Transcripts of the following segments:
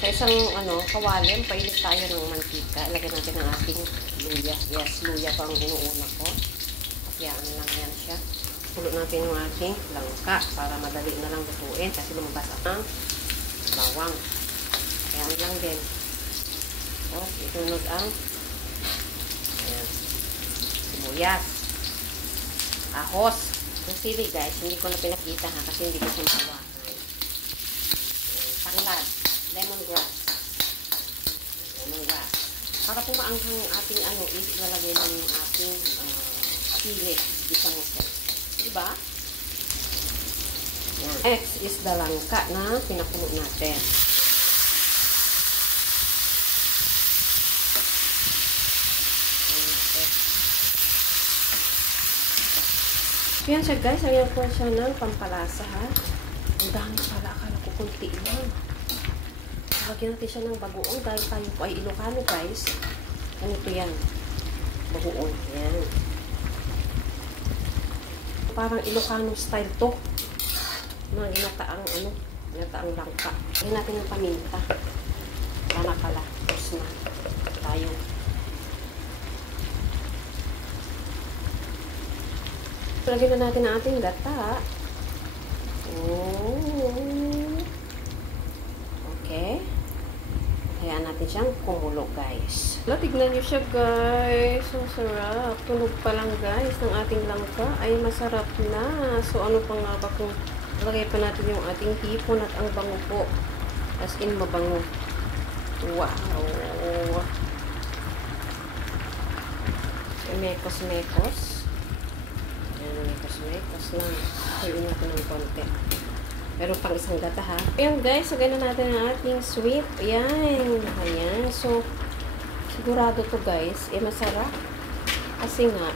Sa isang kawali, painit tayo ng mantika. Ilagyan natin ang ating luya. Yes, luya pa ang inuuna ko. Pakyaan lang yan siya. Pulo natin yung ating langka para madali na lang lutuin kasi lumabas ang bawang. Pakyaan lang din. Tapos, itunod ang sibuyas. Ahos. Yung sili guys, hindi ko na pinakita ha kasi hindi ko siya mahawakan. Tanglad. Lemongrass. Lemongrass. Para po maanghang ating ilalagay ng ating sili. Isa mo siya. Diba? Yan. Next is the langka na pinakulo natin. Yan siya guys. Ayan po siya ng pampalasa ha. Ang dami pala. Akala ko kunti lang. Lagyan natin siya ng bagoong dahil tayo po ay Ilocano guys. Ganito yan. Bagoong. Yan. Parang Ilocano style to. Mga ginataang langka. Lagyan natin ng paminta. Panakala. Tapos na. Tayo. Lagyan na natin ang ating gata. Okay. Hayaan natin siyang kumulo, guys. Tignan nyo siya, guys. Ang sarap. Tunog pa lang, guys, ng ating langka ay masarap na. So, ano pa nga ba kung lagay pa natin yung ating hipon at ang bango po. As in, mabango. Wow. Mekos-mekos. Mekos lang. Haluin natin ng konti. Pero pang isang gata ha. Ayan guys, sagay na natin ang ating sweet. Ayan. Ayan. So, sigurado to guys, masarap. Kasi nga,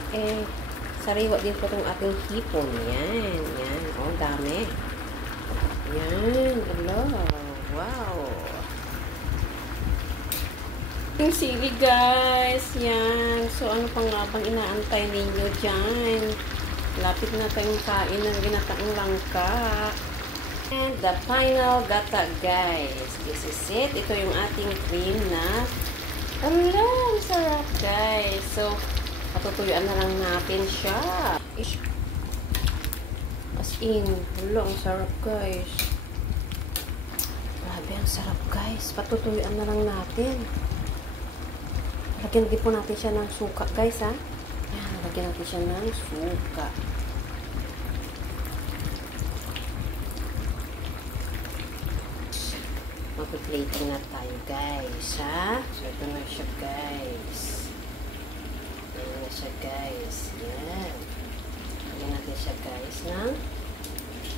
sariwa din po itong ating hipon. Yan. Yan. Oh, dami. Yan. Hello. Wow. Yung sili guys. Yan. So, ano pang nga bang inaantay ninyo dyan? Lapit na tayong kain ng ginataang langka. And the final gata guys. This is it. Ito yung ating cream na ang sarap guys. So, patutuyuan na lang natin siya. As in, ang sarap guys. Grabe, ang sarap guys. Patutuyuan na lang natin. Lagyan din po natin siya ng suka guys ha. Ayan, lagyan natin siya ng suka. Mag-plating na tayo guys ha. So ito na siya guys. Ayan na siya guys. Yan. Lagyan natin siya guys ng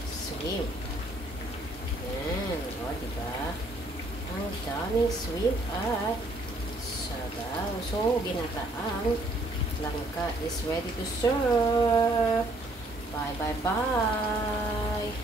sweet. Yan. O diba? Ang daming sweet at sabaw. So ginataang langka is ready to serve. Bye bye bye.